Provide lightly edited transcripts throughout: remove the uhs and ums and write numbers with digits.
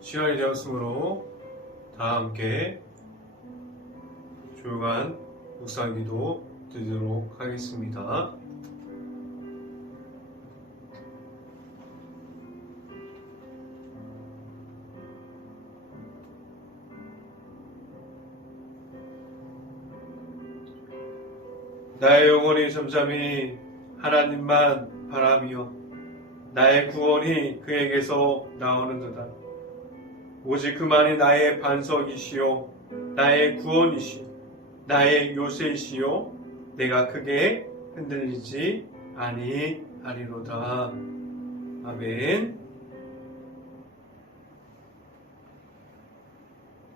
시간이 되었으므로 다 함께 조용한 묵상기도 드리도록 하겠습니다. 나의 영혼이 잠잠히 하나님만 바라며 나의 구원이 그에게서 나오는도다. 오직 그만이 나의 반석이시요 나의 구원이시요 나의 요새이시요 내가 크게 흔들리지 아니하리로다. 아멘.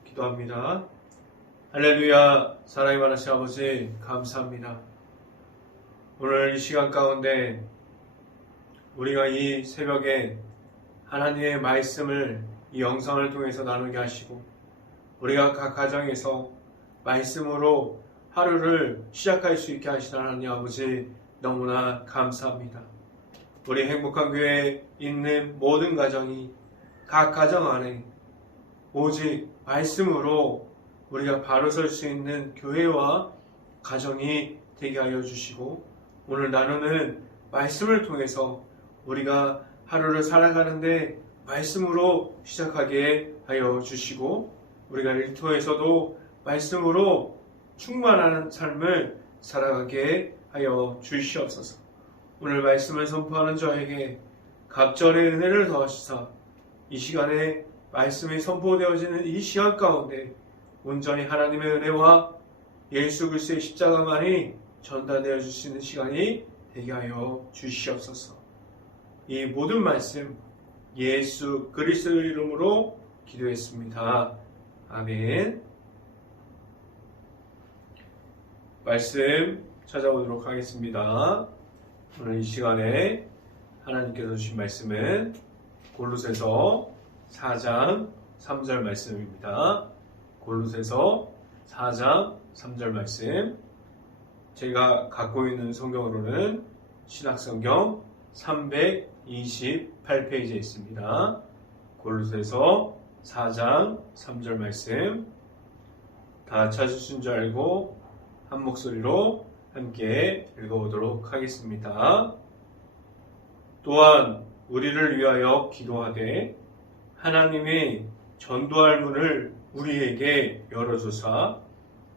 기도합니다. 할렐루야. 사랑이 많으신 아버지 감사합니다. 오늘 이 시간 가운데 우리가 이 새벽에 하나님의 말씀을 이 영상을 통해서 나누게 하시고 우리가 각 가정에서 말씀으로 하루를 시작할 수 있게 하시는 하나님 아버지 너무나 감사합니다. 우리 행복한 교회에 있는 모든 가정이 각 가정 안에 오직 말씀으로 우리가 바로 설 수 있는 교회와 가정이 되게 하여 주시고 오늘 나누는 말씀을 통해서 우리가 하루를 살아가는데 말씀으로 시작하게 하여 주시고 우리가 일터에서도 말씀으로 충만한 삶을 살아가게 하여 주시옵소서. 오늘 말씀을 선포하는 저에게 갑절의 은혜를 더하시사 이 시간에 말씀이 선포되어지는 이 시간 가운데 온전히 하나님의 은혜와 예수 그리스도의 십자가만이 전달되어 주시는 시간이 되게 하여 주시옵소서. 이 모든 말씀 예수 그리스도의 이름으로 기도했습니다. 아멘. 말씀 찾아보도록 하겠습니다. 오늘 이 시간에 하나님께서 주신 말씀은 골로새서 4장 3절 말씀입니다. 골로새서 4장 3절 말씀, 제가 갖고 있는 성경으로는 신약성경 328페이지에 있습니다. 골로새서 4장 3절 말씀 다 찾으신 줄 알고 한 목소리로 함께 읽어보도록 하겠습니다. 또한 우리를 위하여 기도하되 하나님이 전도할 문을 우리에게 열어주사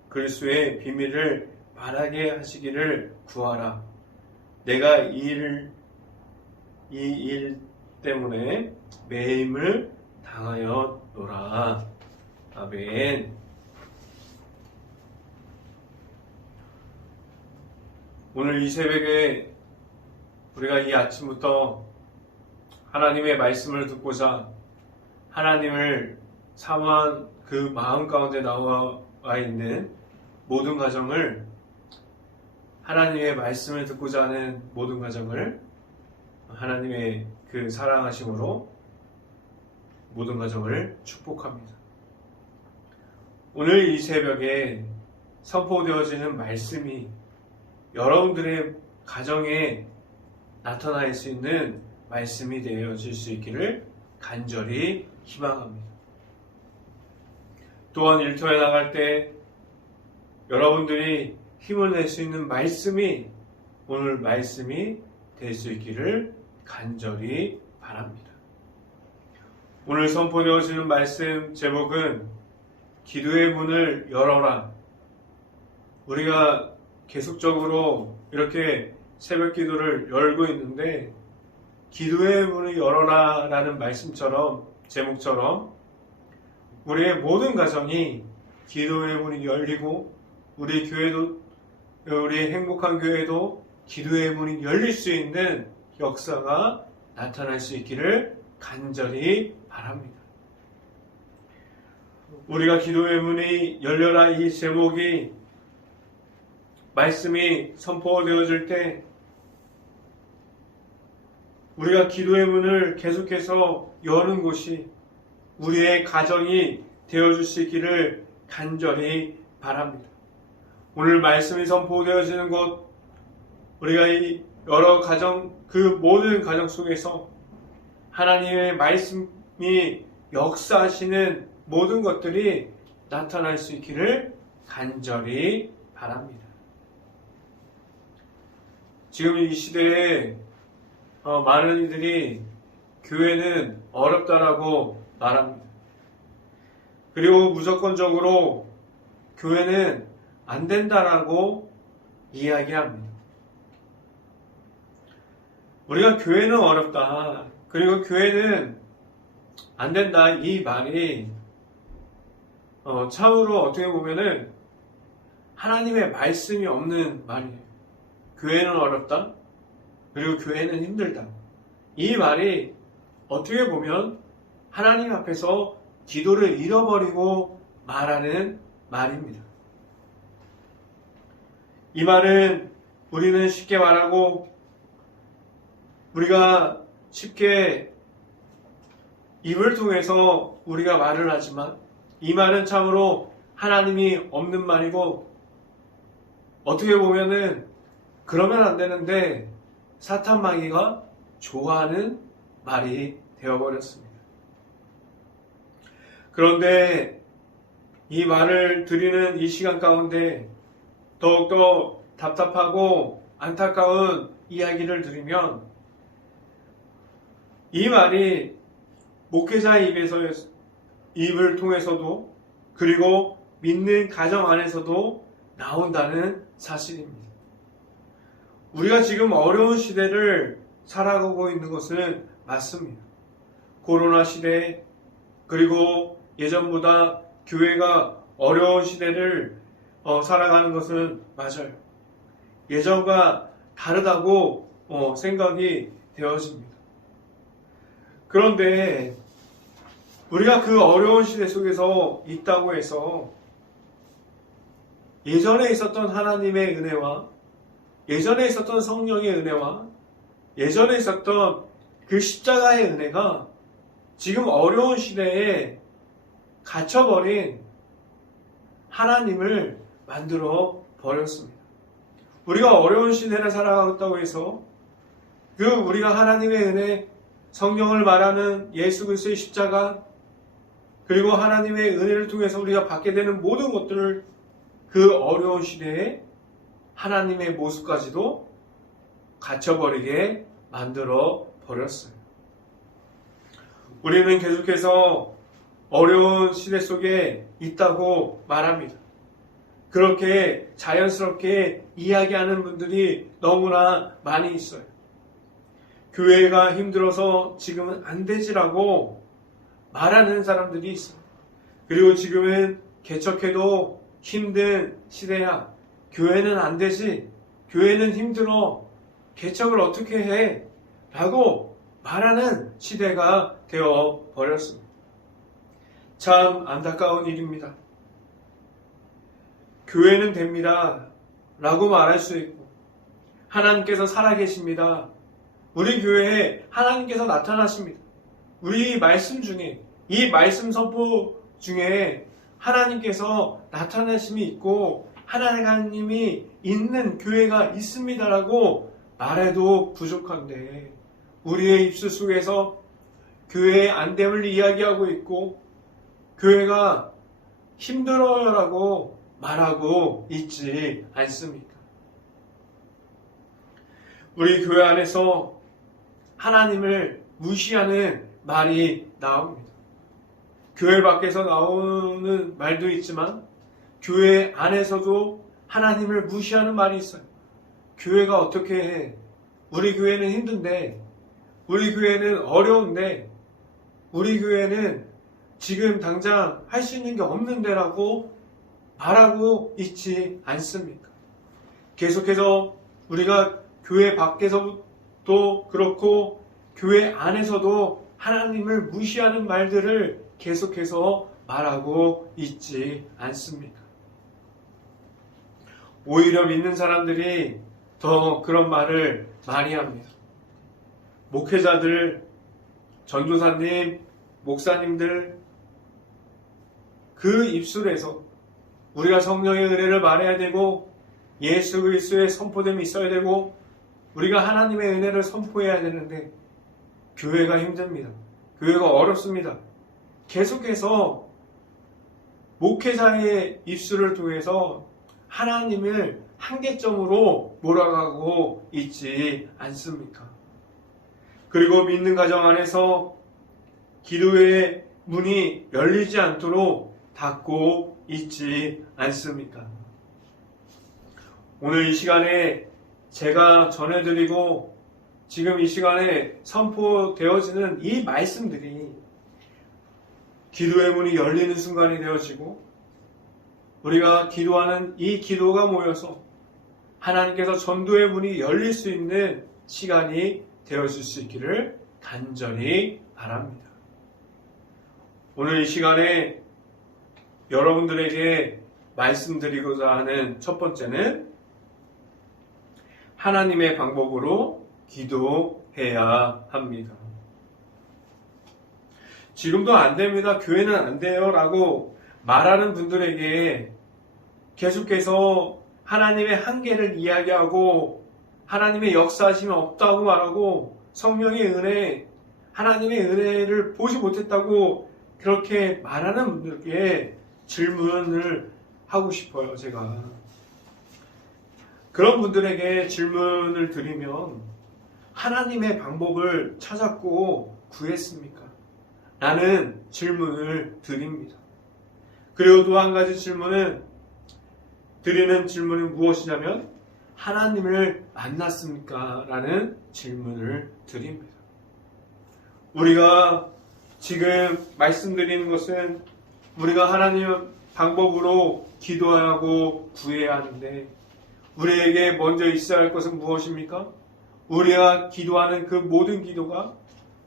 그리스도의 비밀을 말하게 하시기를 구하라. 내가 이 일 때문에 매임을 당하였노라. 아멘. 오늘 이 새벽에 우리가 이 아침부터 하나님의 말씀을 듣고자 하나님을 사모한 그 마음 가운데 나와 있는 모든 가정을, 하나님의 말씀을 듣고자 하는 모든 가정을 하나님의 그 사랑하심으로 모든 가정을 축복합니다. 오늘 이 새벽에 선포되어지는 말씀이 여러분들의 가정에 나타날 수 있는 말씀이 되어질 수 있기를 간절히 희망합니다. 또한 일터에 나갈 때 여러분들이 힘을 낼 수 있는 말씀이 오늘 말씀이 될 수 있기를 간절히 바랍니다. 오늘 선포되어지는 말씀 제목은 기도의 문을 열어라. 우리가 계속적으로 이렇게 새벽 기도를 열고 있는데 기도의 문을 열어라 라는 말씀처럼, 제목처럼 우리의 모든 가정이 기도의 문이 열리고 우리 교회도, 우리 행복한 교회도 기도의 문이 열릴 수 있는 역사가 나타날 수 있기를 간절히 바랍니다. 우리가 기도의 문이 열려라 이 제목이 말씀이 선포되어질 때 우리가 기도의 문을 계속해서 여는 곳이 우리의 가정이 되어줄 수 있기를 간절히 바랍니다. 오늘 말씀이 선포되어지는 곳, 우리가 이 여러 가정, 그 모든 가정 속에서 하나님의 말씀이 역사하시는 모든 것들이 나타날 수 있기를 간절히 바랍니다. 지금 이 시대에 많은 이들이 교회는 어렵다라고 말합니다. 그리고 무조건적으로 교회는 안 된다라고 이야기합니다. 우리가 교회는 어렵다, 그리고 교회는 안 된다, 이 말이 참으로 어떻게 보면은 하나님의 말씀이 없는 말이에요. 교회는 어렵다, 그리고 교회는 힘들다. 이 말이 어떻게 보면 하나님 앞에서 기도를 잃어버리고 말하는 말입니다. 이 말은 우리는 쉽게 말하고 우리가 쉽게 입을 통해서 우리가 말을 하지만 이 말은 참으로 하나님이 없는 말이고 어떻게 보면은 그러면 안 되는데 사탄 마귀가 좋아하는 말이 되어버렸습니다. 그런데 이 말을 드리는 이 시간 가운데 더욱더 답답하고 안타까운 이야기를 드리면 이 말이 목회자의 입을 통해서도 그리고 믿는 가정 안에서도 나온다는 사실입니다. 우리가 지금 어려운 시대를 살아가고 있는 것은 맞습니다. 코로나 시대, 그리고 예전보다 교회가 어려운 시대를 살아가는 것은 맞아요. 예전과 다르다고 생각이 되어집니다. 그런데 우리가 그 어려운 시대 속에서 있다고 해서 예전에 있었던 하나님의 은혜와 예전에 있었던 성령의 은혜와 예전에 있었던 그 십자가의 은혜가 지금 어려운 시대에 갇혀버린 하나님을 만들어 버렸습니다. 우리가 어려운 시대를 살아가고 있다고 해서 우리가 하나님의 은혜, 성령을 말하는 예수 그리스도의 십자가, 그리고 하나님의 은혜를 통해서 우리가 받게 되는 모든 것들을 그 어려운 시대에 하나님의 모습까지도 갇혀버리게 만들어 버렸어요. 우리는 계속해서 어려운 시대 속에 있다고 말합니다. 그렇게 자연스럽게 이야기하는 분들이 너무나 많이 있어요. 교회가 힘들어서 지금은 안 되지라고 말하는 사람들이 있어요. 그리고 지금은 개척해도 힘든 시대야. 교회는 안 되지. 교회는 힘들어. 개척을 어떻게 해? 라고 말하는 시대가 되어 버렸습니다. 참 안타까운 일입니다. 교회는 됩니다 라고 말할 수 있고 하나님께서 살아계십니다. 우리 교회에 하나님께서 나타나십니다. 우리 말씀 중에, 이 말씀 선포 중에 하나님께서 나타나심이 있고 하나님이 있는 교회가 있습니다라고 말해도 부족한데 우리의 입술 속에서 교회의 안됨을 이야기하고 있고 교회가 힘들어요라고 말하고 있지 않습니까? 우리 교회 안에서 하나님을 무시하는 말이 나옵니다. 교회 밖에서 나오는 말도 있지만 교회 안에서도 하나님을 무시하는 말이 있어요. 교회가 어떻게 해? 우리 교회는 힘든데, 우리 교회는 어려운데, 우리 교회는 지금 당장 할 수 있는 게 없는데라고 말하고 있지 않습니까? 계속해서 우리가 교회 밖에서도 그렇고 교회 안에서도 하나님을 무시하는 말들을 계속해서 말하고 있지 않습니까? 오히려 믿는 사람들이 더 그런 말을 많이 합니다. 목회자들, 전도사님, 목사님들 그 입술에서 우리가 성령의 은혜를 말해야 되고 예수 그리스도의 선포됨이 있어야 되고 우리가 하나님의 은혜를 선포해야 되는데 교회가 힘듭니다. 교회가 어렵습니다. 계속해서 목회자의 입술을 통해서 하나님을 한계점으로 몰아가고 있지 않습니까? 그리고 믿는 가정 안에서 기도의 문이 열리지 않도록 닫고 있지 않습니까? 오늘 이 시간에 제가 전해드리고 지금 이 시간에 선포되어지는 이 말씀들이 기도의 문이 열리는 순간이 되어지고 우리가 기도하는 이 기도가 모여서 하나님께서 전도의 문이 열릴 수 있는 시간이 되어질 수 있기를 간절히 바랍니다. 오늘 이 시간에 여러분들에게 말씀드리고자 하는 첫 번째는 하나님의 방법으로 기도해야 합니다. 지금도 안 됩니다. 교회는 안 돼요. 라고 말하는 분들에게 계속해서 하나님의 한계를 이야기하고 하나님의 역사하심이 없다고 말하고 성령의 은혜, 하나님의 은혜를 보지 못했다고 그렇게 말하는 분들께 질문을 하고 싶어요. 제가. 그런 분들에게 질문을 드리면 하나님의 방법을 찾았고 구했습니까? 라는 질문을 드립니다. 그리고 또 한 가지 드리는 질문이 무엇이냐면 하나님을 만났습니까? 라는 질문을 드립니다. 우리가 지금 말씀드리는 것은 우리가 하나님 방법으로 기도하고 구해야 하는데 우리에게 먼저 있어야 할 것은 무엇입니까? 우리가 기도하는 그 모든 기도가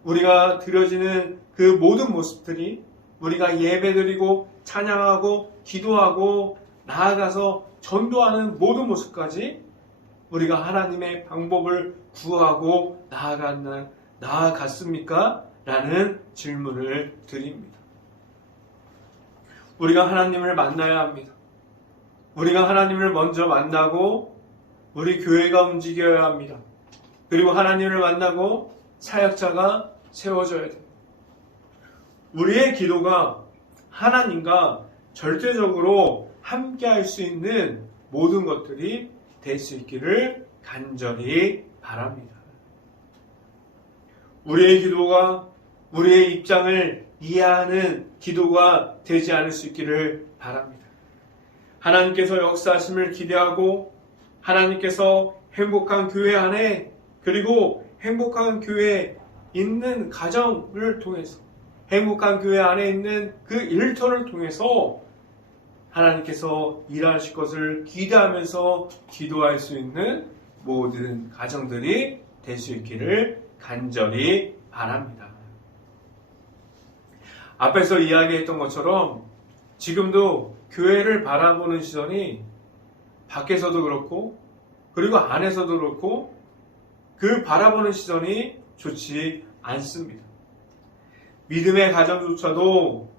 우리가 드려지는 그 모든 모습들이 우리가 예배드리고 찬양하고 기도하고 나아가서 전도하는 모든 모습까지 우리가 하나님의 방법을 구하고 나아갔습니까? 라는 질문을 드립니다. 우리가 하나님을 만나야 합니다. 우리가 하나님을 먼저 만나고 우리 교회가 움직여야 합니다. 그리고 하나님을 만나고 사역자가 세워져야 됩니다. 우리의 기도가 하나님과 절대적으로 함께할 수 있는 모든 것들이 될 수 있기를 간절히 바랍니다. 우리의 기도가 우리의 입장을 이해하는 기도가 되지 않을 수 있기를 바랍니다. 하나님께서 역사하심을 기대하고 하나님께서 행복한 교회 안에 그리고 행복한 교회에 있는 가정을 통해서 행복한 교회 안에 있는 그 일터를 통해서 하나님께서 일하실 것을 기대하면서 기도할 수 있는 모든 가정들이 될 수 있기를 간절히 바랍니다. 앞에서 이야기했던 것처럼 지금도 교회를 바라보는 시선이 밖에서도 그렇고 그리고 안에서도 그렇고 그 바라보는 시선이 좋지 않습니다. 믿음의 가정조차도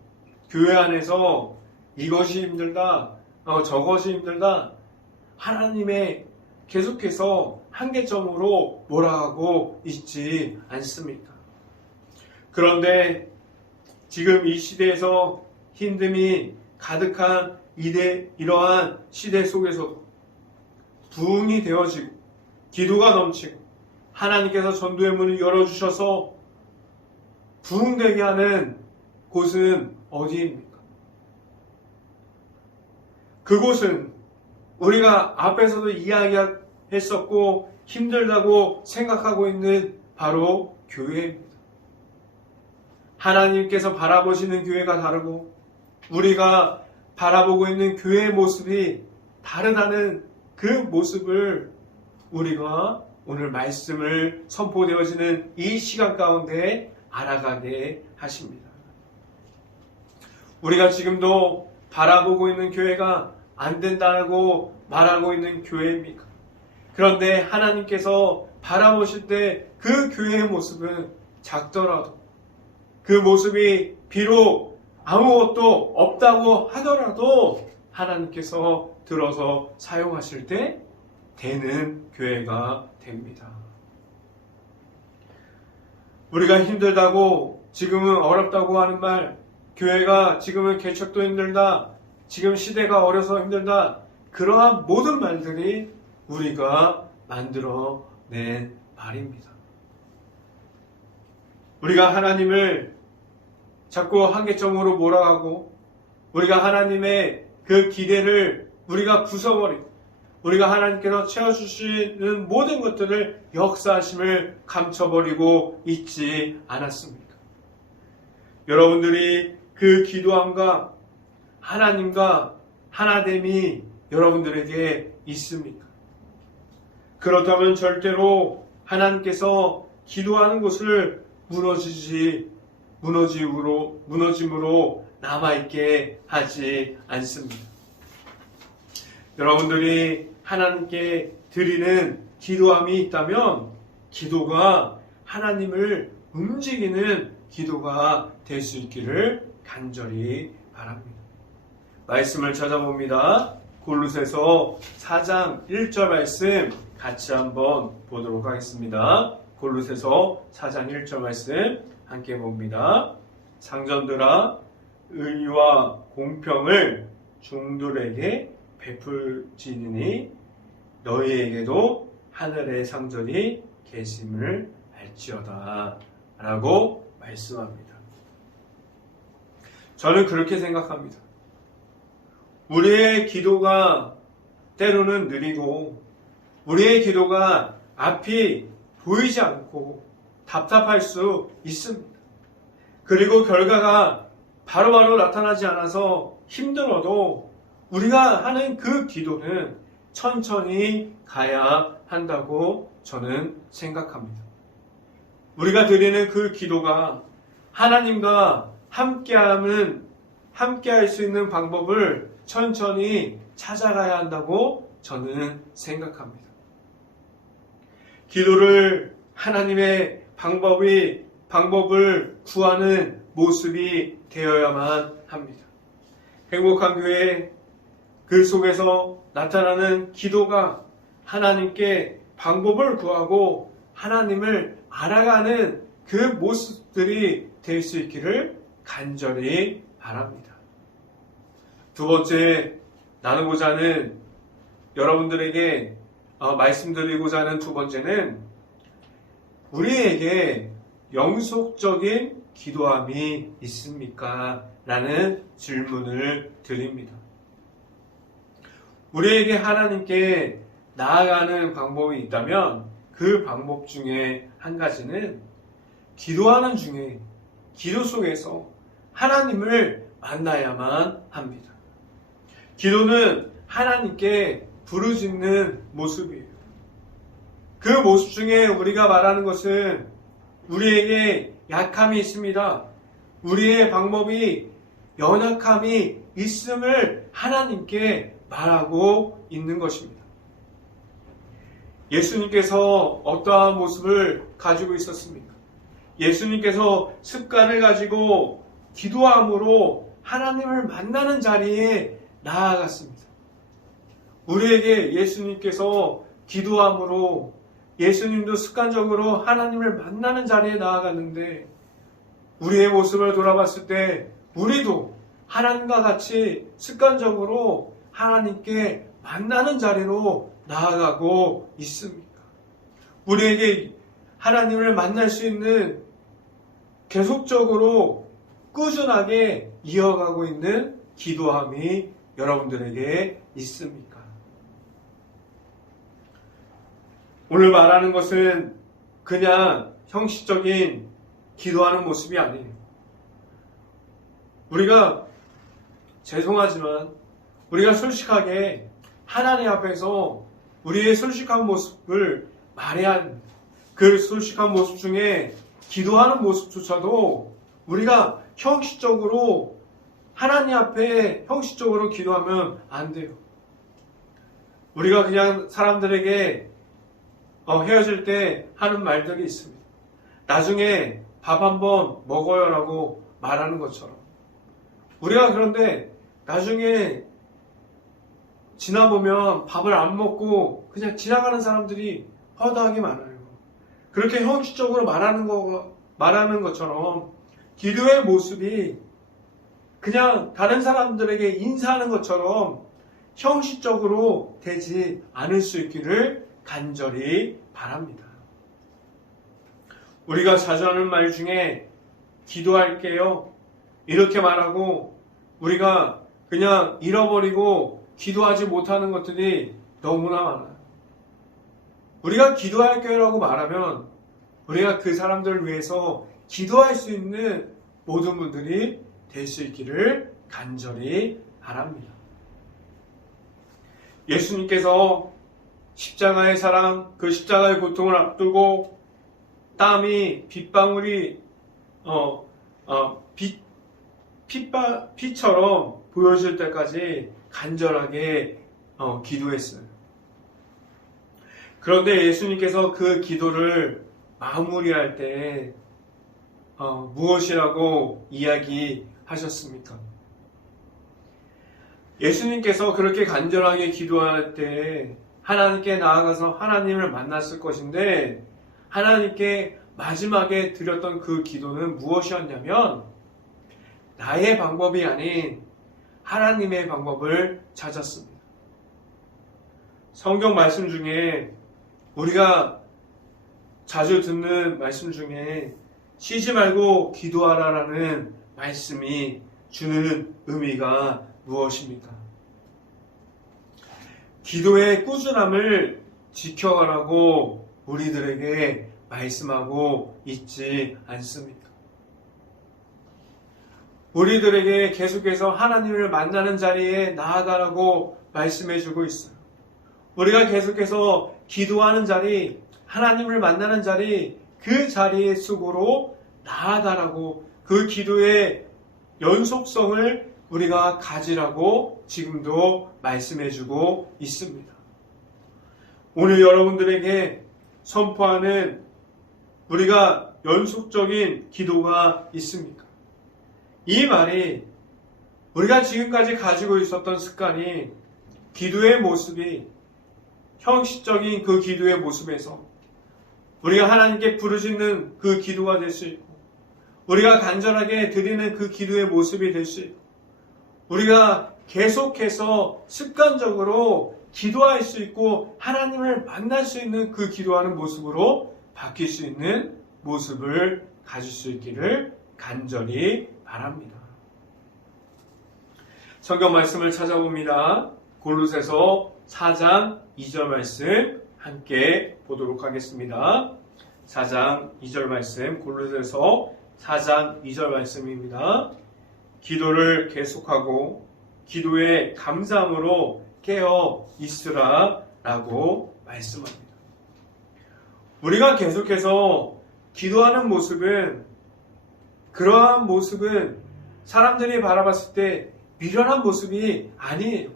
교회 안에서 이것이 힘들다, 저것이 힘들다, 하나님의 계속해서 한계점으로 몰아가고 있지 않습니까? 그런데 지금 이 시대에서 힘듦이 가득한 이러한 시대 속에서도 부흥이 되어지고 기도가 넘치고 하나님께서 전도의 문을 열어주셔서 부흥되게 하는 곳은 어디입니까? 그곳은 우리가 앞에서도 이야기했었고 힘들다고 생각하고 있는 바로 교회입니다. 하나님께서 바라보시는 교회가 다르고 우리가 바라보고 있는 교회의 모습이 다르다는 그 모습을 우리가 오늘 말씀을 선포되어지는 이 시간 가운데 알아가게 하십니다. 우리가 지금도 바라보고 있는 교회가 안 된다고 말하고 있는 교회입니까? 그런데 하나님께서 바라보실 때 그 교회의 모습은 작더라도 그 모습이 비록 아무것도 없다고 하더라도 하나님께서 들어서 사용하실 때 되는 교회가 됩니다. 우리가 힘들다고 지금은 어렵다고 하는 말 교회가 지금은 개척도 힘들다. 지금 시대가 어려서 힘들다. 그러한 모든 말들이 우리가 만들어낸 말입니다. 우리가 하나님을 자꾸 한계점으로 몰아가고 우리가 하나님의 그 기대를 우리가 부숴버리고 우리가 하나님께서 채워주시는 모든 것들을 역사하심을 감춰버리고 있지 않았습니까? 여러분들이 그 기도함과 하나님과 하나됨이 여러분들에게 있습니까? 그렇다면 절대로 하나님께서 기도하는 곳을 무너짐으로 남아있게 하지 않습니다. 여러분들이 하나님께 드리는 기도함이 있다면 기도가 하나님을 움직이는 기도가 될 수 있기를 간절히 바랍니다. 말씀을 찾아봅니다. 골로새서 4장 1절 말씀 같이 한번 보도록 하겠습니다. 골로새서 4장 1절 말씀 함께 봅니다. 상전들아 의와 공평을 종들에게 베풀지니 너희에게도 하늘의 상전이 계심을 알지어다 라고 말씀합니다. 저는 그렇게 생각합니다. 우리의 기도가 때로는 느리고 우리의 기도가 앞이 보이지 않고 답답할 수 있습니다. 그리고 결과가 바로바로 나타나지 않아서 힘들어도 우리가 하는 그 기도는 천천히 가야 한다고 저는 생각합니다. 우리가 드리는 그 기도가 하나님과 함께할 수 있는 방법을 천천히 찾아가야 한다고 저는 생각합니다. 기도를 하나님의 방법을 구하는 모습이 되어야만 합니다. 행복한 교회 그 속에서 나타나는 기도가 하나님께 방법을 구하고 하나님을 알아가는 그 모습들이 될 수 있기를 간절히 바랍니다. 두 번째 나누고자 하는 여러분들에게 말씀드리고자 하는 두 번째는 우리에게 영속적인 기도함이 있습니까? 라는 질문을 드립니다. 우리에게 하나님께 나아가는 방법이 있다면 그 방법 중에 한 가지는 기도하는 중에 기도 속에서 하나님을 만나야만 합니다. 기도는 하나님께 부르짖는 모습이에요. 그 모습 중에 우리가 말하는 것은 우리에게 약함이 있습니다. 우리의 방법이 연약함이 있음을 하나님께 말하고 있는 것입니다. 예수님께서 어떠한 모습을 가지고 있었습니까? 예수님께서 습관을 가지고 기도함으로 하나님을 만나는 자리에 나아갔습니다. 우리에게 예수님께서 기도함으로 예수님도 습관적으로 하나님을 만나는 자리에 나아갔는데 우리의 모습을 돌아봤을 때 우리도 하나님과 같이 습관적으로 하나님께 만나는 자리로 나아가고 있습니까? 우리에게 하나님을 만날 수 있는 계속적으로 꾸준하게 이어가고 있는 기도함이 여러분들에게 있습니까? 오늘 말하는 것은 그냥 형식적인 기도하는 모습이 아니에요. 우리가 죄송하지만 우리가 솔직하게 하나님 앞에서 우리의 솔직한 모습을 말해야 합니다. 그 솔직한 모습 중에 기도하는 모습조차도 우리가 형식적으로 하나님 앞에 형식적으로 기도하면 안 돼요. 우리가 그냥 사람들에게 헤어질 때 하는 말들이 있습니다. 나중에 밥 한번 먹어요라고 말하는 것처럼 우리가 그런데 나중에 지나보면 밥을 안 먹고 그냥 지나가는 사람들이 허다하게 많아요. 그렇게 형식적으로 말하는 것처럼 기도의 모습이 그냥 다른 사람들에게 인사하는 것처럼 형식적으로 되지 않을 수 있기를 간절히 바랍니다. 우리가 자주 하는 말 중에 기도할게요, 이렇게 말하고 우리가 그냥 잃어버리고 기도하지 못하는 것들이 너무나 많아요. 우리가 기도할게요라고 말하면 우리가 그 사람들을 위해서 기도할 수 있는 모든 분들이 될 수 있기를 간절히 바랍니다. 예수님께서 십자가의 사랑, 그 십자가의 고통을 앞두고 땀이 빗방울이 피처럼 보여질 때까지 간절하게 기도했어요. 그런데 예수님께서 그 기도를 마무리할 때 무엇이라고 이야기하셨습니까? 예수님께서 그렇게 간절하게 기도할 때 하나님께 나아가서 하나님을 만났을 것인데 하나님께 마지막에 드렸던 그 기도는 무엇이었냐면 나의 방법이 아닌 하나님의 방법을 찾았습니다. 성경 말씀 중에 우리가 자주 듣는 말씀 중에 쉬지 말고 기도하라라는 말씀이 주는 의미가 무엇입니까? 기도의 꾸준함을 지켜가라고 우리들에게 말씀하고 있지 않습니까? 우리들에게 계속해서 하나님을 만나는 자리에 나아가라고 말씀해주고 있어요. 우리가 계속해서 기도하는 자리, 하나님을 만나는 자리, 그 자리의 속으로 나아가라고, 그 기도의 연속성을 우리가 가지라고 지금도 말씀해주고 있습니다. 오늘 여러분들에게 선포하는 우리가 연속적인 기도가 있습니까? 이 말이 우리가 지금까지 가지고 있었던 습관이 기도의 모습이 형식적인 그 기도의 모습에서 우리가 하나님께 부르짖는 그 기도가 될 수 있고 우리가 간절하게 드리는 그 기도의 모습이 될 수 있고 우리가 계속해서 습관적으로 기도할 수 있고 하나님을 만날 수 있는 그 기도하는 모습으로 바뀔 수 있는 모습을 가질 수 있기를 간절히 바랍니다. 성경 말씀을 찾아봅니다. 골로새서 4장 2절 말씀 함께 보도록 하겠습니다. 4장 2절 말씀, 골로새서 4장 2절 말씀입니다. 기도를 계속하고 기도에 감사함으로 깨어 있으라 라고 말씀합니다. 우리가 계속해서 기도하는 모습은, 그러한 모습은 사람들이 바라봤을 때 미련한 모습이 아니에요.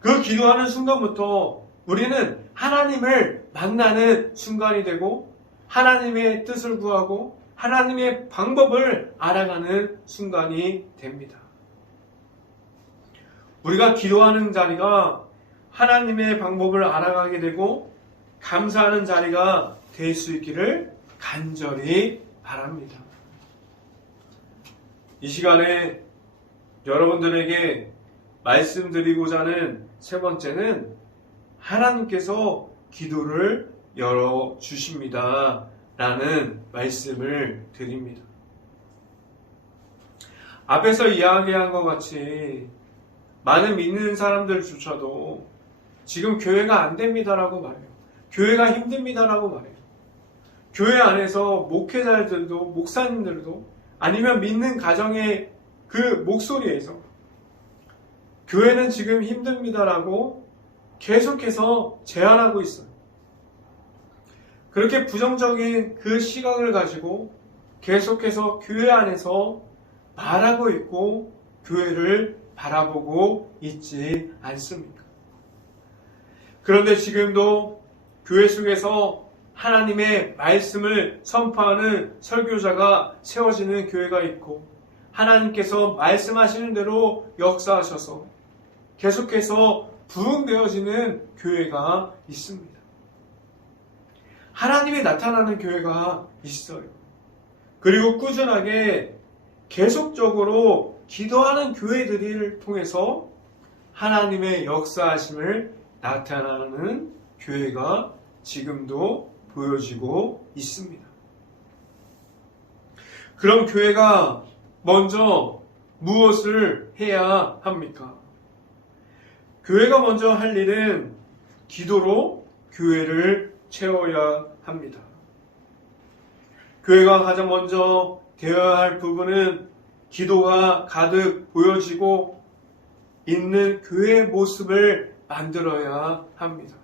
그 기도하는 순간부터 우리는 하나님을 만나는 순간이 되고 하나님의 뜻을 구하고 하나님의 방법을 알아가는 순간이 됩니다. 우리가 기도하는 자리가 하나님의 방법을 알아가게 되고 감사하는 자리가 될 수 있기를 간절히 바랍니다. 이 시간에 여러분들에게 말씀드리고자 하는 세 번째는 하나님께서 기도를 열어주십니다 라는 말씀을 드립니다. 앞에서 이야기한 것 같이 많은 믿는 사람들조차도 지금 교회가 안 됩니다라고 말해요. 교회가 힘듭니다라고 말해요. 교회 안에서 목회자들도 목사님들도 아니면 믿는 가정의 그 목소리에서 교회는 지금 힘듭니다라고 계속해서 제안하고 있어요. 그렇게 부정적인 그 시각을 가지고 계속해서 교회 안에서 말하고 있고 교회를 바라보고 있지 않습니까? 그런데 지금도 교회 속에서 하나님의 말씀을 선포하는 설교자가 세워지는 교회가 있고 하나님께서 말씀하시는 대로 역사하셔서 계속해서 부흥되어지는 교회가 있습니다. 하나님이 나타나는 교회가 있어요. 그리고 꾸준하게 계속적으로 기도하는 교회들을 통해서 하나님의 역사하심을 나타나는 교회가 지금도 보여지고 있습니다. 그럼 교회가 먼저 무엇을 해야 합니까? 교회가 먼저 할 일은 기도로 교회를 채워야 합니다. 교회가 가장 먼저 되어야 할 부분은 기도가 가득 보여지고 있는 교회의 모습을 만들어야 합니다.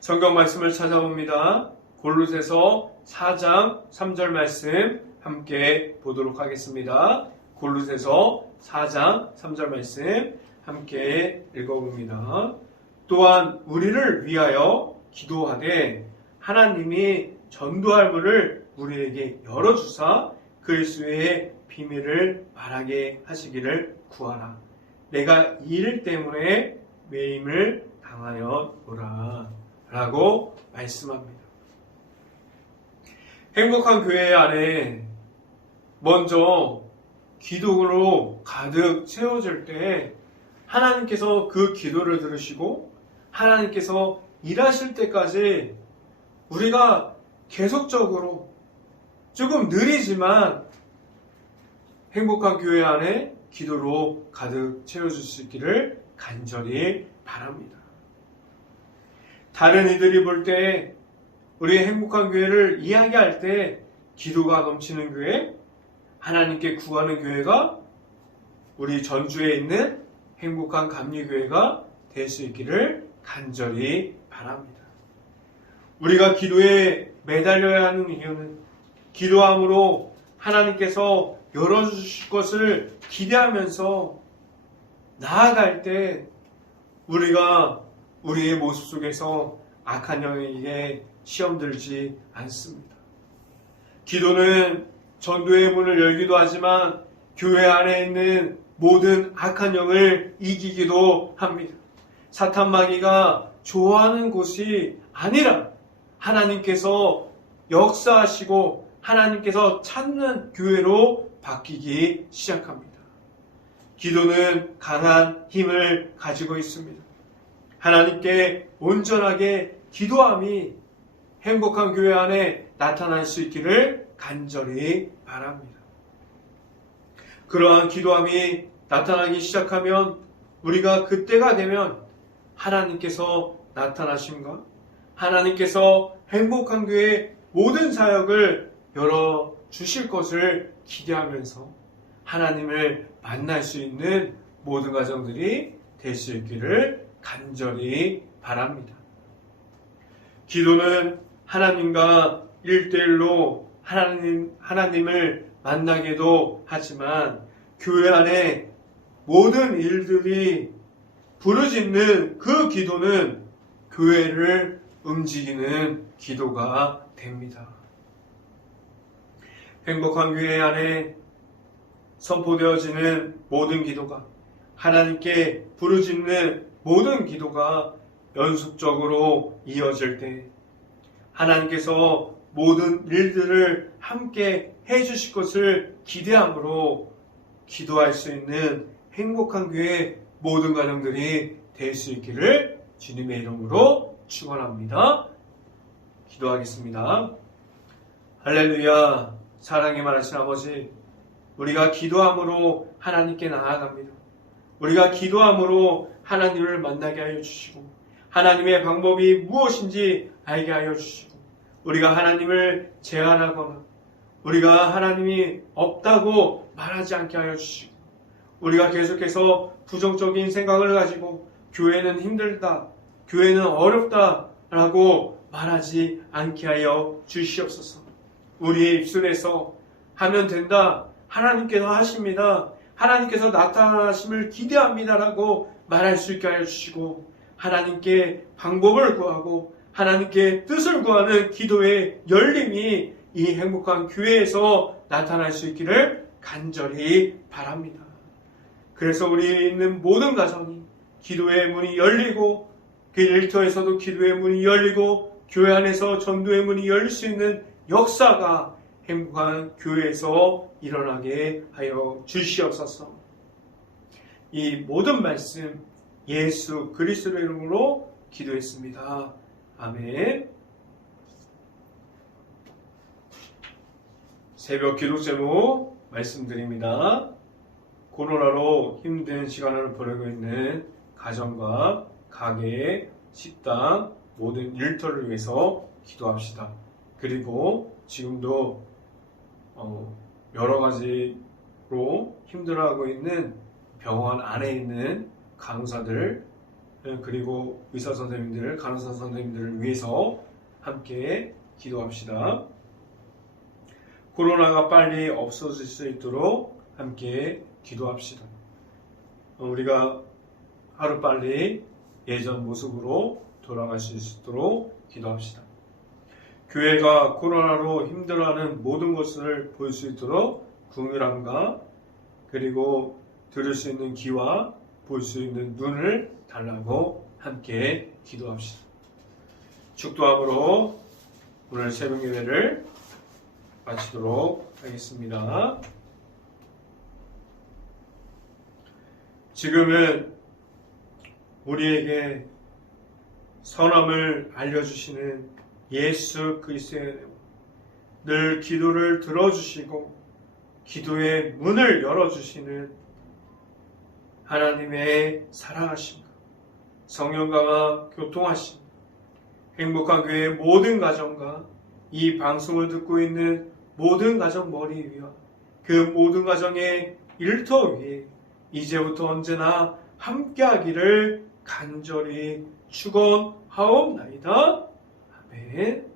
성경 말씀을 찾아봅니다. 골로새서 4장 3절 말씀 함께 보도록 하겠습니다. 골로새서 4장 3절 말씀 함께 읽어봅니다. 또한 우리를 위하여 기도하되 하나님이 전도할 문을 우리에게 열어주사 그리스도의 비밀을 말하게 하시기를 구하라. 내가 이 일 때문에 매임을 당하였노라 라고 말씀합니다. 행복한 교회 안에 먼저 기도로 가득 채워질 때 하나님께서 그 기도를 들으시고 하나님께서 일하실 때까지 우리가 계속적으로 조금 느리지만 행복한 교회 안에 기도로 가득 채워줄 수 있기를 간절히 바랍니다. 다른 이들이 볼 때 우리의 행복한 교회를 이야기할 때 기도가 넘치는 교회, 하나님께 구하는 교회가 우리 전주에 있는 행복한 감리교회가 될 수 있기를 간절히 바랍니다. 우리가 기도에 매달려야 하는 이유는 기도함으로 하나님께서 열어주실 것을 기대하면서 나아갈 때 우리가 우리의 모습 속에서 악한 영에게 시험 들지 않습니다. 기도는 전도의 문을 열기도 하지만 교회 안에 있는 모든 악한 영을 이기기도 합니다. 사탄 마귀가 좋아하는 곳이 아니라 하나님께서 역사하시고 하나님께서 찾는 교회로 바뀌기 시작합니다. 기도는 강한 힘을 가지고 있습니다. 하나님께 온전하게 기도함이 행복한 교회 안에 나타날 수 있기를 간절히 바랍니다. 그러한 기도함이 나타나기 시작하면 우리가 그때가 되면 하나님께서 나타나심과 하나님께서 행복한 교회의 모든 사역을 열어주실 것을 기대하면서 하나님을 만날 수 있는 모든 가정들이 될 수 있기를 간절히 바랍니다. 기도는 하나님과 1대1로 하나님을 만나게도 하지만 교회 안에 모든 일들이 부르짖는 그 기도는 교회를 움직이는 기도가 됩니다. 행복한 교회 안에 선포되어지는 모든 기도가 하나님께 부르짖는 모든 기도가 연속적으로 이어질 때 하나님께서 모든 일들을 함께 해주실 것을 기대함으로 기도할 수 있는 행복한 교회 모든 가정들이 될 수 있기를 주님의 이름으로 축원합니다. 기도하겠습니다. 할렐루야. 사랑이 많으신 아버지, 우리가 기도함으로 하나님께 나아갑니다. 우리가 기도함으로 하나님을 만나게 하여 주시고 하나님의 방법이 무엇인지 알게 하여 주시고 우리가 하나님을 제한하거나 우리가 하나님이 없다고 말하지 않게 하여 주시고 우리가 계속해서 부정적인 생각을 가지고 교회는 힘들다, 교회는 어렵다 라고 말하지 않게 하여 주시옵소서. 우리의 입술에서 하면 된다, 하나님께서 하십니다, 하나님께서 나타나심을 기대합니다 라고 말할 수 있게 하여 주시고 하나님께 방법을 구하고 하나님께 뜻을 구하는 기도의 열림이 이 행복한 교회에서 나타날 수 있기를 간절히 바랍니다. 그래서 우리 있는 모든 가정이 기도의 문이 열리고 그 일터에서도 기도의 문이 열리고 교회 안에서 전도의 문이 열릴 수 있는 역사가 행복한 교회에서 일어나게 하여 주시옵소서. 이 모든 말씀 예수 그리스도의 이름으로 기도했습니다. 아멘. 새벽 기도 제목 말씀드립니다. 코로나로 힘든 시간을 보내고 있는 가정과 가게, 식당, 모든 일터를 위해서 기도합시다. 그리고 지금도 여러 가지로 힘들어하고 있는 병원 안에 있는 간호사들, 그리고 의사 선생님들, 간호사 선생님들을 위해서 함께 기도합시다. 코로나가 빨리 없어질 수 있도록 함께 기도합시다. 우리가 하루빨리 예전 모습으로 돌아갈 수 있도록 기도합시다. 교회가 코로나로 힘들어하는 모든 것을 볼 수 있도록 긍휼함과 그리고 들을 수 있는 귀와 볼 수 있는 눈을 달라고 함께 기도합시다. 축도함으로 오늘 새벽 예배를 마치도록 하겠습니다. 지금은 우리에게 선함을 알려주시는 예수 그리스도의 늘 기도를 들어주시고 기도의 문을 열어주시는 하나님의 사랑하심과 성령과 교통하심, 행복한 교회의 모든 가정과 이 방송을 듣고 있는 모든 가정 머리 위와 그 모든 가정의 일터 위에 이제부터 언제나 함께하기를 간절히 축원하옵나이다. 아멘.